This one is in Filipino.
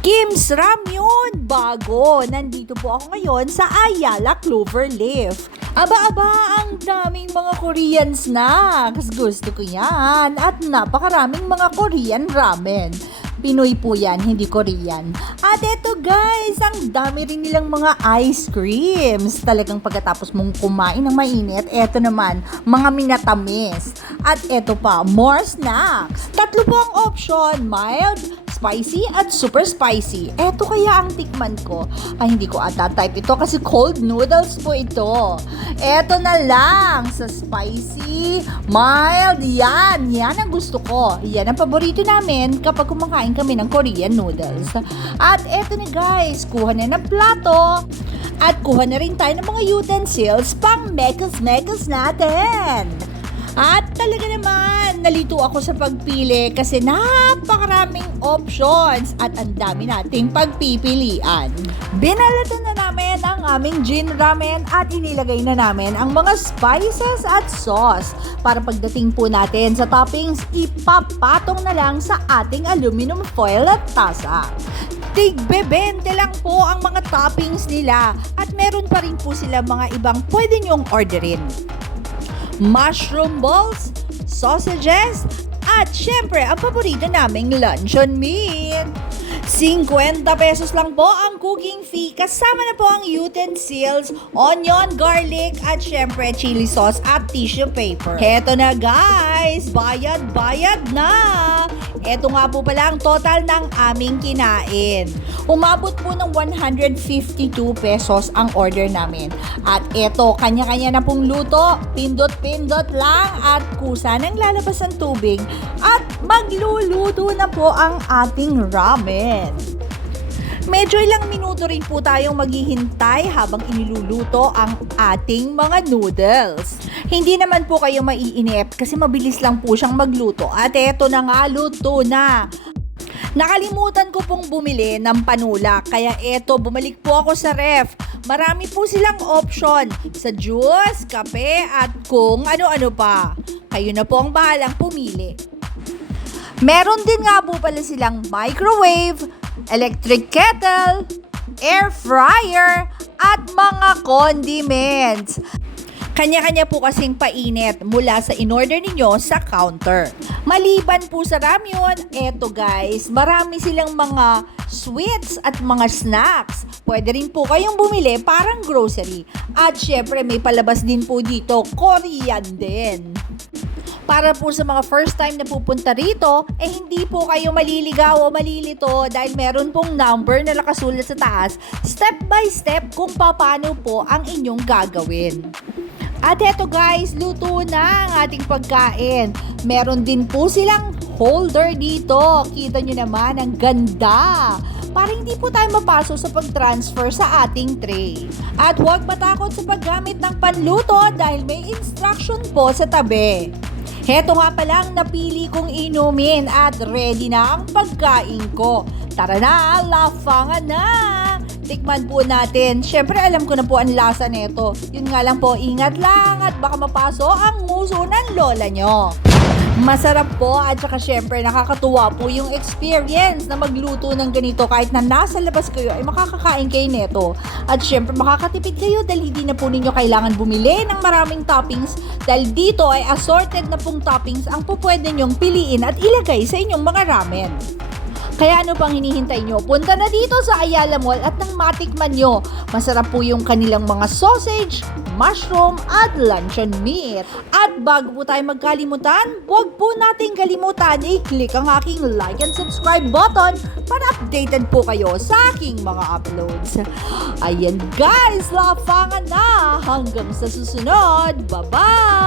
Kim's Ramyun! Bago! Nandito po ako ngayon sa Ayala Cloverleaf. Aba, ang daming mga Korean snacks. Gusto ko yan. At napakaraming mga Korean ramen. Pinoy po yan, hindi Korean. At eto guys, ang dami rin nilang mga ice creams. Talagang pagkatapos mong kumain ng mainit, eto naman, mga minatamis. At eto pa, more snacks. Tatlo po ang option, mild, spicy at super spicy. Eto kaya ang tikman ko. Ay, hindi ko ata type ito kasi cold noodles po ito. Eto na lang sa spicy, mild, yan ang gusto ko. Yan ang paborito namin kapag kumakain kami ng Korean noodles. At eto na guys, kuha na ng plato. At kuha na rin tayo ng mga utensils pang mekos-mekos natin. At talaga naman, nalito ako sa pagpili kasi napakaraming options at ang dami nating pagpipilian. Binalatan na namin ang aming Jin ramen at inilagay na namin ang mga spices at sauce. Para pagdating po natin sa toppings, ipapatong na lang sa ating aluminum foil at tasa. Tig-20 lang po ang mga toppings nila at meron pa rin po sila mga ibang pwede nyong orderin. Mushroom balls, sausages, at syempre ang paborito naming luncheon meat. 50 pesos lang po ang cooking fee kasama na po ang utensils, onion, garlic, at syempre chili sauce at tissue paper. Heto na guys, bayad na! Eto nga po pala ang total ng aming kinain. Umabot po ng 152 pesos ang order namin. At eto, kanya-kanya na pong luto, pindot-pindot lang at kusa nang lalabas ang tubig at magluluto na po ang ating ramen. Medyo ilang minuto rin po tayong maghihintay habang iniluluto ang ating mga noodles. Hindi naman po kayo maiinip kasi mabilis lang po siyang magluto. At eto na nga, luto na. Nakalimutan ko pong bumili ng panulak, kaya eto, bumalik po ako sa ref. Marami po silang option sa juice, kape, at kung ano-ano pa. Kayo na po ang bahalang pumili. Meron din nga po pala silang microwave, electric kettle, air fryer, at mga condiments. Kanya-kanya po kasing painit mula sa in-order ninyo sa counter. Maliban po sa ramyun, eto guys, marami silang mga sweets at mga snacks. Pwede rin po kayong bumili parang grocery. At syempre may palabas din po dito, Korean din. Para po sa mga first time na pupunta rito, hindi po kayo maliligaw o malilito dahil meron pong number na nakasulat sa taas, step by step kung paano po ang inyong gagawin. At eto guys, luto na ang ating pagkain. Meron din po silang holder dito. Kita nyo naman, ang ganda. Para hindi po tayo mapaso sa pag-transfer sa ating tray. At huwag matakot sa paggamit ng panluto dahil may instruction po sa tabi. Heto nga palang napili kong inumin at ready na ang pagkain ko. Tara na, lafangan na! Tikman po natin. Syempre alam ko na po ang lasa nito. Yun nga lang po, ingat lang at baka mapaso ang nguso ng lola nyo. Masarap po at saka syempre nakakatuwa po yung experience na magluto ng ganito kahit na nasa labas kayo ay makakakain kayo neto. At syempre makakatipid kayo dahil hindi na po ninyo kailangan bumili ng maraming toppings dahil dito ay assorted na pong toppings ang po pwede nyong piliin at ilagay sa inyong mga ramen. Kaya ano pang hinihintay nyo? Punta na dito sa Ayala Mall at nang matikman nyo. Masarap po yung kanilang mga sausage, mushroom at luncheon meat. At bago po tayo magkalimutan, huwag po nating kalimutan i-click ang aking like and subscribe button para updated po kayo sa aking mga uploads. Ayan guys, lafangan na! Hanggang sa susunod, bye-bye!